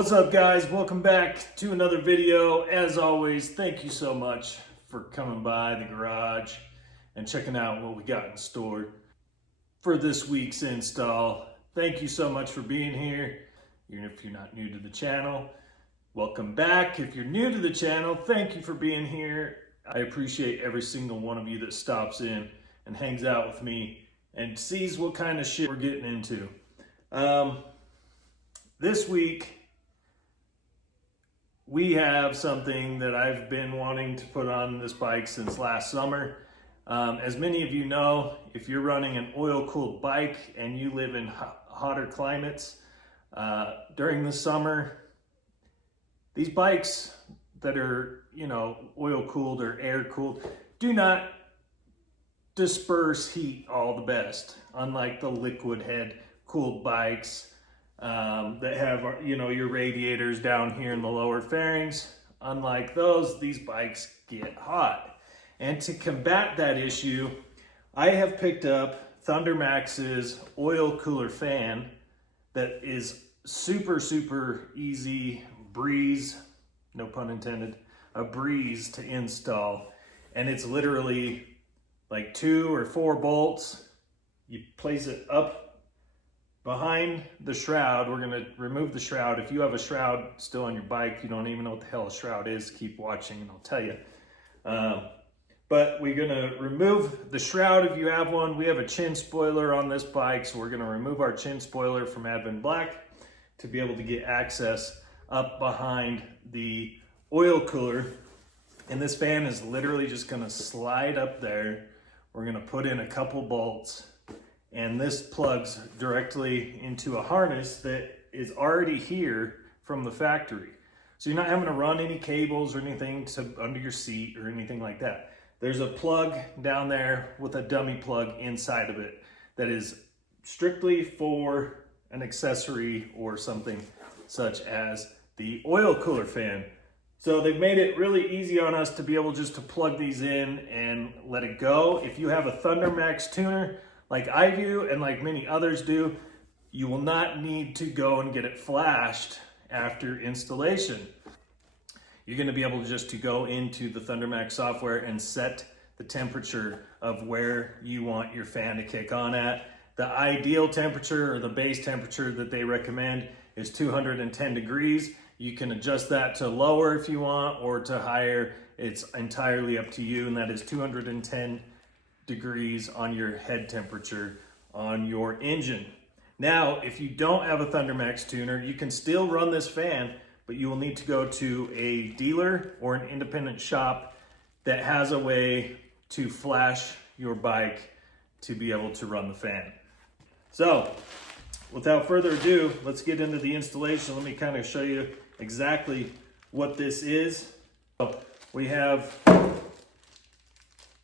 What's up, guys? Welcome back to another video. As always, thank you so much for coming by the garage and checking out what we got in store for this week's install. Thank you so much for being here. Even if you're not new to the channel, welcome back. If you're new to the channel, thank you for being here. I appreciate every single one of you that stops in and hangs out with me and sees what kind of shit we're getting into. This week, we have something that I've been wanting to put on this bike since last summer. As many of you know, if you're running an oil-cooled bike and you live in hotter climates during the summer, these bikes that are, oil-cooled or air-cooled do not disperse heat all the best, unlike the liquid head cooled bikes that have, your radiators down here in the lower fairings. Unlike those, these bikes get hot. And to combat that issue, I have picked up Thundermax's oil cooler fan that is super easy breeze, no pun intended, a breeze to install. And it's literally like 2 or 4 bolts. You place it up behind the shroud. We're gonna remove the shroud. If you have a shroud still on your bike, you don't even know what the hell a shroud is, keep watching and I'll tell you. But we're gonna remove the shroud if you have one. We have a chin spoiler on this bike, so we're gonna remove our chin spoiler from Advent Black to be able to get access up behind the oil cooler. And this fan is literally just gonna slide up there. We're gonna put in a couple bolts, and this plugs directly into a harness that is already here from the factory. So you're not having to run any cables or anything to under your seat or anything like that. There's a plug down there with a dummy plug inside of it that is strictly for an accessory or something such as the oil cooler fan. So they've made it really easy on us to be able just to plug these in and let it go. If you have a Thundermax tuner, like I do and like many others do, you will not need to go and get it flashed after installation. You're gonna be able just to go into the Thundermax software and set the temperature of where you want your fan to kick on at. The ideal temperature or the base temperature that they recommend is 210 degrees. You can adjust that to lower if you want or to higher. It's entirely up to you, and that is 210 degrees on your head temperature on your engine. Now, if you don't have a Thundermax tuner, you can still run this fan, but you will need to go to a dealer or an independent shop that has a way to flash your bike to be able to run the fan. So, without further ado, let's get into the installation. Let me kind of show you exactly what this is. So, we have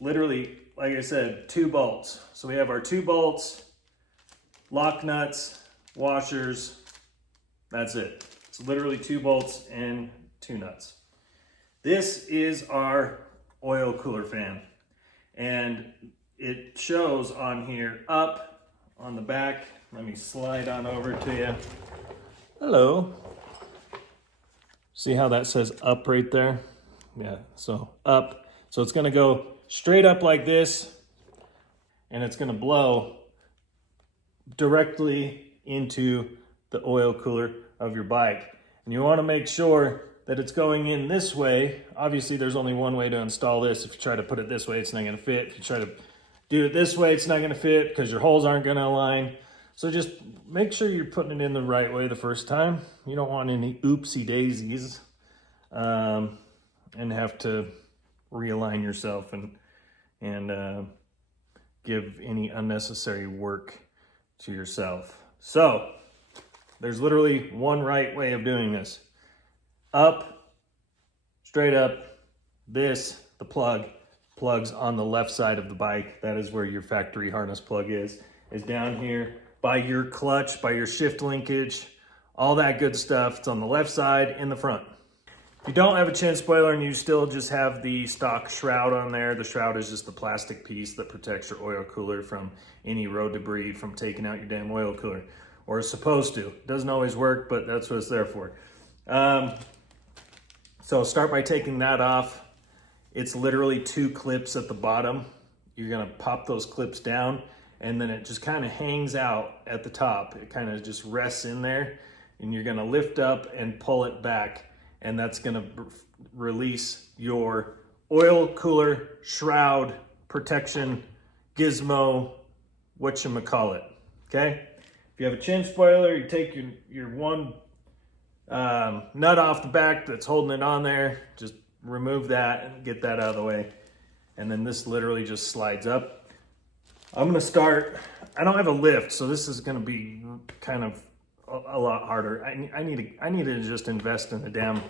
literally, like I said, 2 bolts. So we have our 2 bolts, lock nuts, washers. That's it. It's literally 2 bolts and 2 nuts. This is our oil cooler fan. And it shows on here up on the back. Let me slide on over to you. Hello. See how that says up right there? Yeah, so up. So it's gonna go straight up like this, and it's gonna blow directly into the oil cooler of your bike. And you wanna make sure that it's going in this way. Obviously, there's only one way to install this. If you try to put it this way, it's not gonna fit. If you try to do it this way, it's not gonna fit because your holes aren't gonna align. So just make sure you're putting it in the right way the first time. You don't want any oopsie daisies and have to realign yourself and give any unnecessary work to yourself. So there's literally one right way of doing this. Up, straight up. This, the plug, plugs on the left side of the bike. That is where your factory harness plug is down here by your clutch, by your shift linkage, all that good stuff. It's on the left side in the front. If you don't have a chin spoiler and you still just have the stock shroud on there, the shroud is just the plastic piece that protects your oil cooler from any road debris from taking out your damn oil cooler, or is supposed to. It doesn't always work, but that's what it's there for. So start by taking that off. It's literally 2 clips at the bottom. You're gonna pop those clips down, and then it just kind of hangs out at the top. It kind of just rests in there, and you're gonna lift up and pull it back, and that's gonna release your oil cooler shroud protection gizmo, whatchamacallit, okay? If you have a chin spoiler, you take your one nut off the back that's holding it on there, just remove that and get that out of the way. And then this literally just slides up. I'm gonna start, I don't have a lift, so this is gonna be kind of a lot harder. I need to just invest in the damn,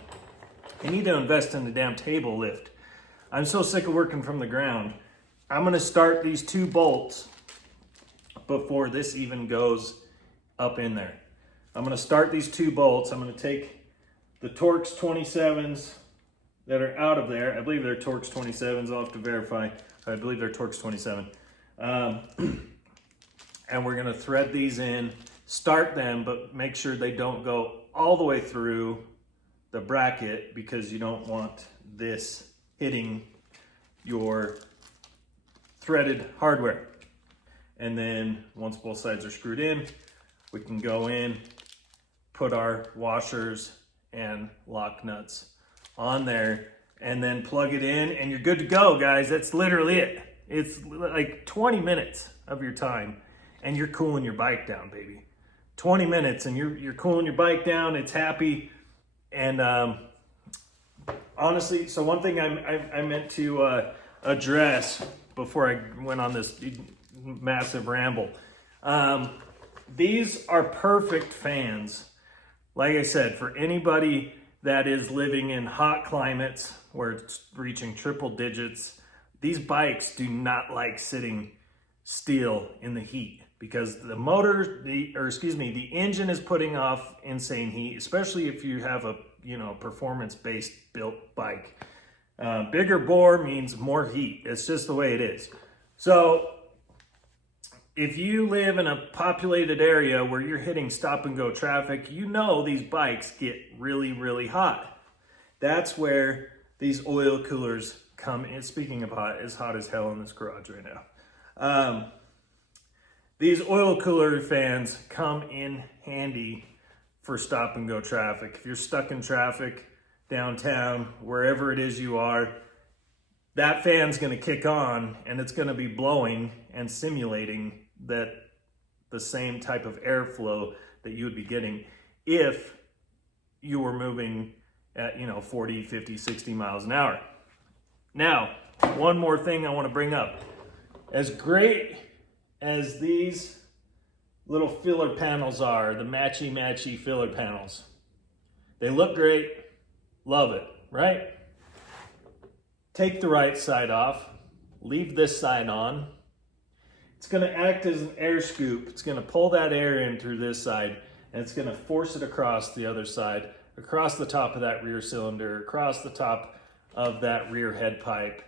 table lift. I'm so sick of working from the ground. I'm gonna start these 2 bolts before this even goes up in there. I'm gonna start these 2 bolts. I'm gonna take the Torx 27s that are out of there. I believe they're Torx 27s. I'll have to verify. I believe they're Torx 27. And we're gonna thread these in, start them, but make sure they don't go all the way through the bracket, because you don't want this hitting your threaded hardware. And then once both sides are screwed in, we can go in, put our washers and lock nuts on there, and then plug it in, and you're good to go, guys. That's literally it. It's like 20 minutes of your time, and you're cooling your bike down, baby. 20 minutes, and you're cooling your bike down. It's happy. And honestly, so one thing I meant to address before I went on this massive ramble. These are perfect fans, like I said, for anybody that is living in hot climates where it's reaching triple digits. These bikes do not like sitting still in the heat, because the motor, the engine is putting off insane heat, especially if you have a performance-based built bike. Bigger bore means more heat. It's just the way it is. So if you live in a populated area where you're hitting stop and go traffic, these bikes get really, really hot. That's where these oil coolers come in. Speaking of hot, it's hot as hell in this garage right now. These oil cooler fans come in handy for stop and go traffic. If you're stuck in traffic downtown, wherever it is you are, that fan's gonna kick on, and it's gonna be blowing and simulating the same type of airflow that you would be getting if you were moving at 40, 50, 60 miles an hour. Now, one more thing I want to bring up. As great as these little filler panels are, the matchy filler panels, they look great, love it, right? Take the right side off, leave this side on. It's going to act as an air scoop. It's going to pull that air in through this side, and it's going to force it across the other side, across the top of that rear cylinder, across the top of that rear head pipe,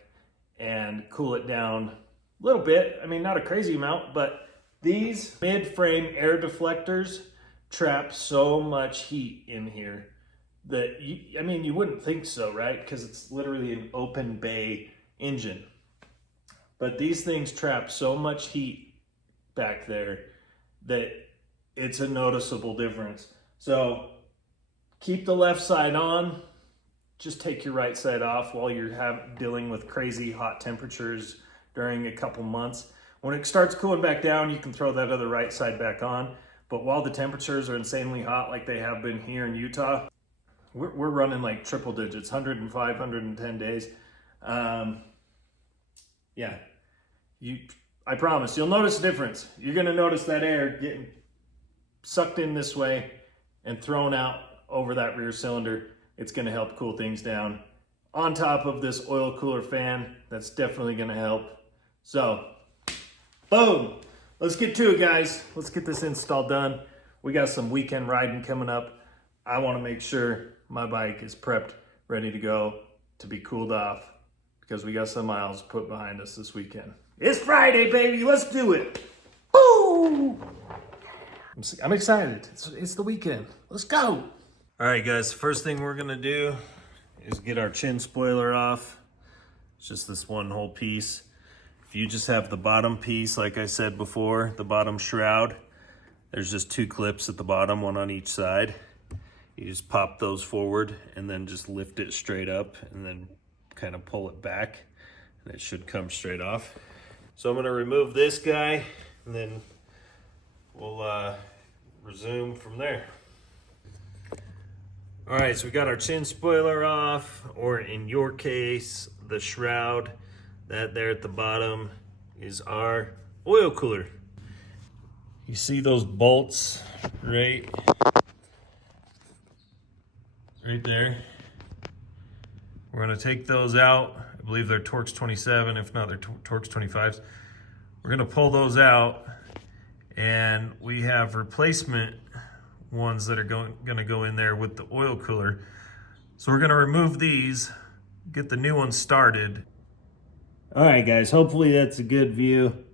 and cool it down a little bit. I mean, not a crazy amount, but these mid-frame air deflectors trap so much heat in here that you wouldn't think so, right? Because it's literally an open bay engine. But these things trap so much heat back there that it's a noticeable difference. So keep the left side on, just take your right side off while you're dealing with crazy hot temperatures during a couple months. When it starts cooling back down, you can throw that other right side back on. But while the temperatures are insanely hot like they have been here in Utah, we're running like triple digits, 105, 110 days. Yeah, I promise you'll notice a difference. You're gonna notice that air getting sucked in this way and thrown out over that rear cylinder. It's gonna help cool things down. On top of this oil cooler fan, that's definitely gonna help. So, boom, let's get to it, guys. Let's get this install done. We got some weekend riding coming up. I wanna make sure my bike is prepped, ready to go, to be cooled off, because we got some miles put behind us this weekend. It's Friday, baby. Let's do it. Woo! I'm excited. It's the weekend. Let's go. All All right, guys, first thing we're gonna do is get our chin spoiler off. It's just this one whole piece. If you just have the bottom piece, like I said before, the bottom shroud, there's just 2 clips at the bottom, one on each side. You just pop those forward and then just lift it straight up and then kind of pull it back and it should come straight off. So I'm gonna remove this guy and then we'll resume from there. All right, so we got our chin spoiler off, or in your case, the shroud. That there at the bottom is our oil cooler. You see those bolts right there? We're gonna take those out. I believe they're Torx 27, if not they're Torx 25s. We're gonna pull those out, and we have replacement ones that are gonna go in there with the oil cooler. So we're gonna remove these, get the new one started. All right, guys, hopefully that's a good view.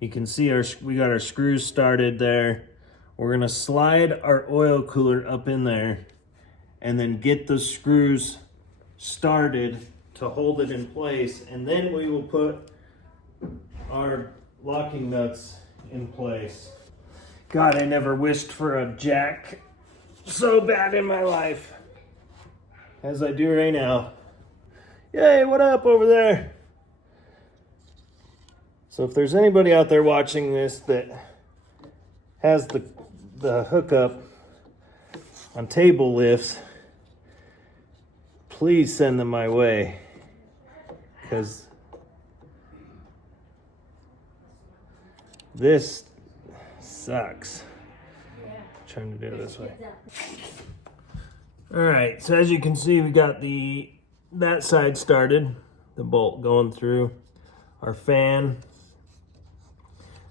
You can see we got our screws started there. We're gonna slide our oil cooler up in there and then get the screws started to hold it in place. And then we will put our locking nuts in place. God, I never wished for a jack so bad in my life as I do right now. Yay, what up over there? So if there's anybody out there watching this that has the hookup on table lifts, please send them my way, because this sucks. Trying to do it this way. All right, so as you can see, we got that side started, the bolt going through our fan.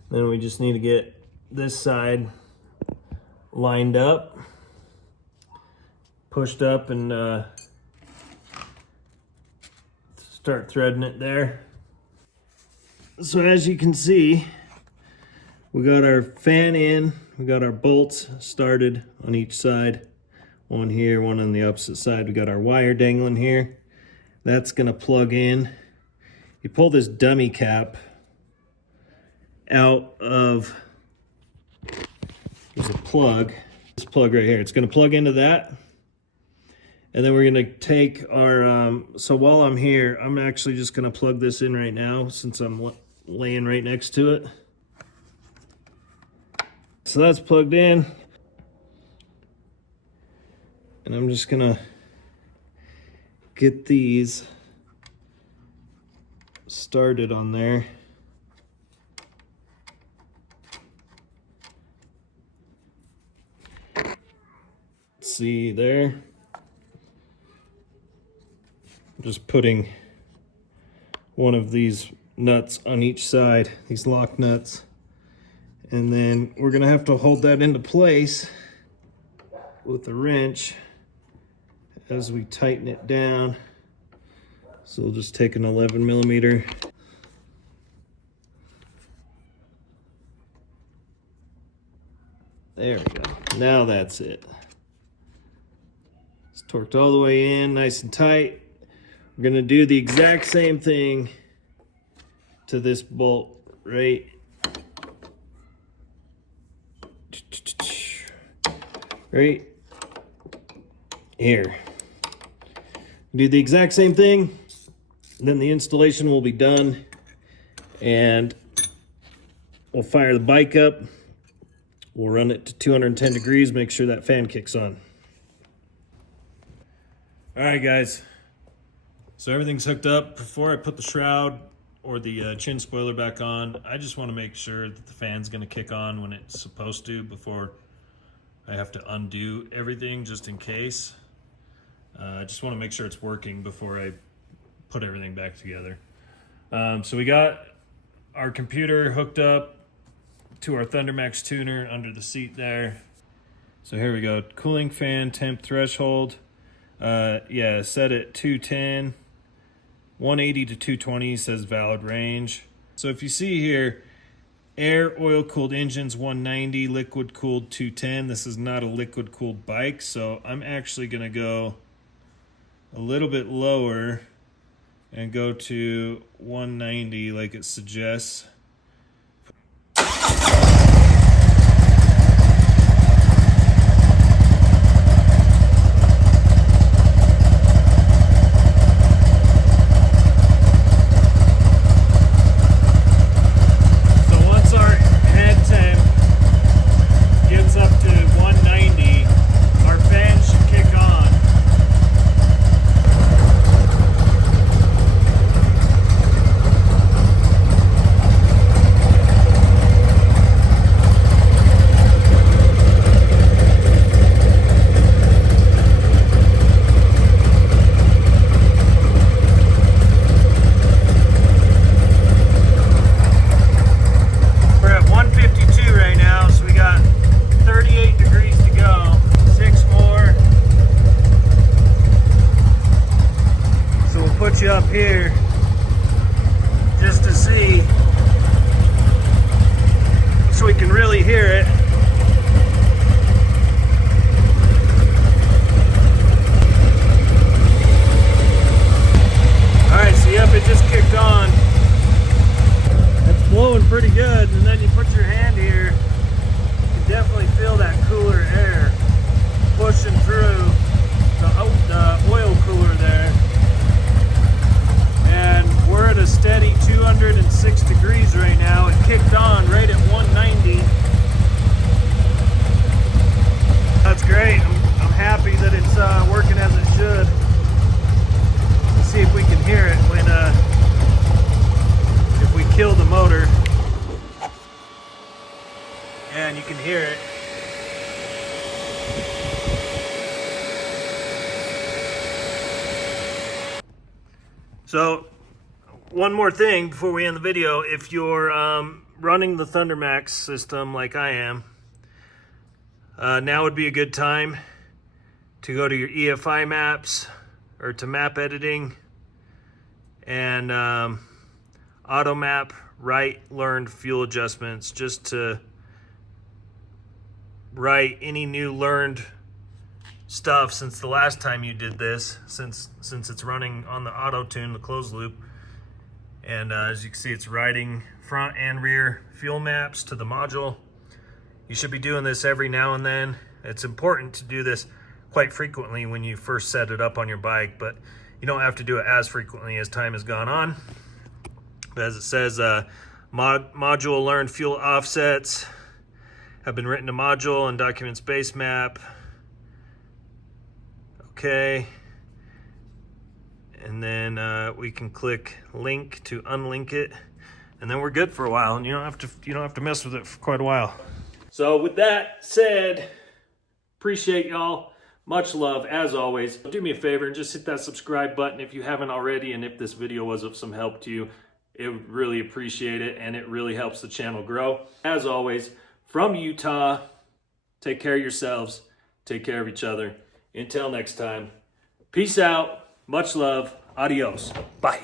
Then we just need to get this side lined up, pushed up, and start threading it there. So as you can see, we got our fan in, we got our bolts started on each side. One here, one on the opposite side. We got our wire dangling here. That's gonna plug in. You pull this dummy cap out of, there's a plug, this plug right here. It's gonna plug into that. And then we're gonna take our, so while I'm here, I'm actually just gonna plug this in right now since I'm laying right next to it. So that's plugged in. And I'm just gonna get these started on there. See there? Just putting one of these nuts on each side, these lock nuts. And then we're gonna have to hold that into place with a wrench as we tighten it down. So we'll just take an 11mm. There we go. Now that's it. It's torqued all the way in, nice and tight. We're gonna do the exact same thing to this bolt right here. Do the exact same thing, then the installation will be done, and we'll fire the bike up. We'll run it to 210 degrees, make sure that fan kicks on. All right, guys. So everything's hooked up. Before I put the shroud or the chin spoiler back on, I just want to make sure that the fan's going to kick on when it's supposed to before I have to undo everything, just in case. I just want to make sure it's working before I put everything back together. So we got our computer hooked up to our Thundermax tuner under the seat there. So here we go. Cooling fan temp threshold. Yeah, set at 210. 180 to 220 says valid range. So if you see here, Air oil-cooled engines 190, liquid-cooled 210. This is not a liquid-cooled bike, so I'm actually going to go a little bit lower and go to 190 like it suggests. You up here just to see so we can really hear it. Alright, so yep, it just kicked on. It's blowing pretty good, and then you put your hand here, you can definitely feel that cooler air pushing through the oil cooler there. And we're at a steady 206 degrees right now. It kicked on right at 190. That's great. I'm happy that it's working as it should. Let's see if we can hear it when if we kill the motor. And you can hear it. So, one more thing before we end the video. If you're running the Thundermax system like I am, now would be a good time to go to your EFI maps or to map editing and auto map right learned fuel adjustments, just to write any new learned stuff since the last time you did this, since it's running on the auto tune, the closed loop. And as you can see, it's writing front and rear fuel maps to the module. You should be doing this every now and then. It's important to do this quite frequently when you first set it up on your bike, but you don't have to do it as frequently as time has gone on. But as it says, module learned fuel offsets have been written to module and documents base map. Okay, and then we can click link to unlink it, and then we're good for a while, and you don't have to mess with it for quite a while. So with that said, appreciate y'all. Much love as always. Do me a favor and just hit that subscribe button if you haven't already, and if this video was of some help to you, it would really appreciate it, and it really helps the channel grow. As always, from Utah, take care of yourselves, take care of each other. Until next time, peace out, much love, adios, bye.